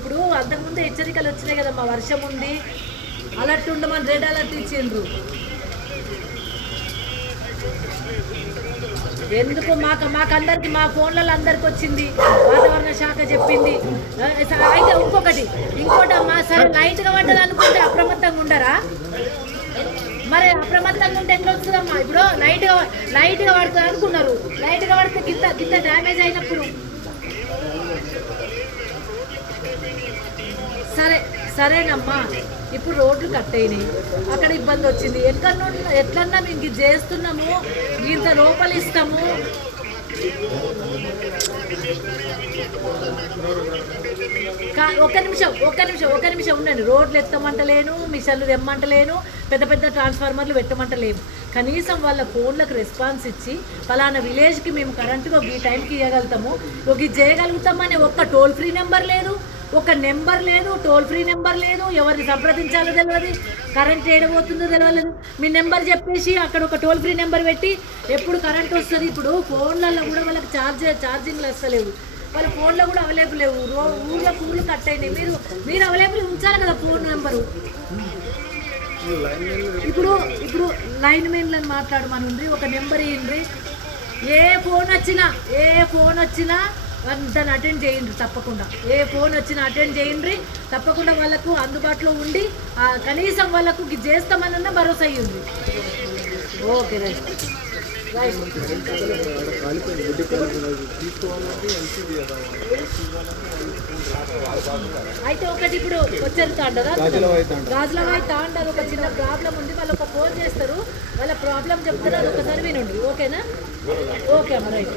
ఇప్పుడు అర్థముందు హెచ్చరికలు వచ్చాయి కదమ్మా వర్షం ఉంది అలర్ట్ ఉండమని రెడ్ అలర్ట్ ఇచ్చిండ్రు. ఎందుకు మాకు మాకందరికి మా ఫోన్లలో అందరికి వచ్చింది వాతావరణ శాఖ చెప్పింది. అయితే ఇంకొకటి ఇంకోటి మా సరే లైట్గా పడ్డది అనుకుంటే అప్రమత్తంగా ఉండరా? మరి అప్రమత్తంగా ఉంటే ఎట్లా వస్తుందమ్మా? ఇప్పుడు లైట్గా లైట్గా పడుతుంది అనుకున్నారు. లైట్గా పడితే గిత్త గిత్త డ్యామేజ్ అయినప్పుడు. సరేనమ్మా ఇప్పుడు రోడ్లు కట్ అయినాయి. అక్కడ ఇబ్బంది వచ్చింది. ఎట్లన్నా ఎట్లన్నా మేము ఇది చేస్తున్నాము ఇంత లోపలి ఇస్తాము. కా- ఒక్క నిమిషం ఒక్క నిమిషం ఒక్క నిమిషం ఉండండి. రోడ్లు ఎత్తమంటలేను మిషన్లు తెమ్మంటలేను పెద్ద పెద్ద ట్రాన్స్ఫార్మర్లు పెట్టమంటలేము. కనీసం వాళ్ళ ఫోన్లకు రెస్పాన్స్ ఇచ్చి ఫలానా విలేజ్కి మేము కరెంటుగా ఈ టైంకి ఇవ్వగలుగుతాము. ఒక ఇది చేయగలుగుతామని ఒక్క టోల్ ఫ్రీ నెంబర్ లేదు. ఒక నెంబర్ లేదు టోల్ ఫ్రీ నెంబర్ లేదు ఎవరిని సంప్రదించాలో తెలియదు కరెంట్ ఏడబోతుందో తెలియలేదు మీ నెంబర్ చెప్పేసి అక్కడ ఒక టోల్ ఫ్రీ నెంబర్ పెట్టి ఎప్పుడు కరెంట్ వస్తుంది ఇప్పుడు ఫోన్లలో కూడా వాళ్ళకి ఛార్జ్ ఛార్జింగ్లు వస్తలేవు వాళ్ళ ఫోన్లో కూడా అవైలబుల్ లేవు. ఊళ్ళో ఊళ్ళు కట్ అయినాయి. మీరు మీరు అవైలబుల్ ఉంచాలి కదా ఫోన్ నెంబరు. ఇప్పుడు ఇప్పుడు లైన్ మెయిన్లను మాట్లాడమని ఒక నెంబర్ ఏంటి ఏ ఫోన్ వచ్చినా ఏ ఫోన్ వచ్చినా దాన్ని అటెండ్ చేయండి తప్పకుండా. ఏ ఫోన్ వచ్చినా అటెండ్ చేయండి. తప్పకుండా వాళ్ళకు అందుబాటులో ఉండి కనీసం వాళ్ళకు చేస్తామన్న భరోసా ఇవ్వండి. Okay right. రైట్. అయితే ఒకటి ఇప్పుడు వచ్చారు తాండరా? గాజులవాయి తాండారు. ఒక చిన్న ప్రాబ్లం ఉంది. వాళ్ళు ఒక ఫోన్ చేస్తారు. వాళ్ళ ప్రాబ్లం చెప్తారు. అది ఒకసారి వినండి. ఓకేనా? ఓకే అమ్మ రైట్.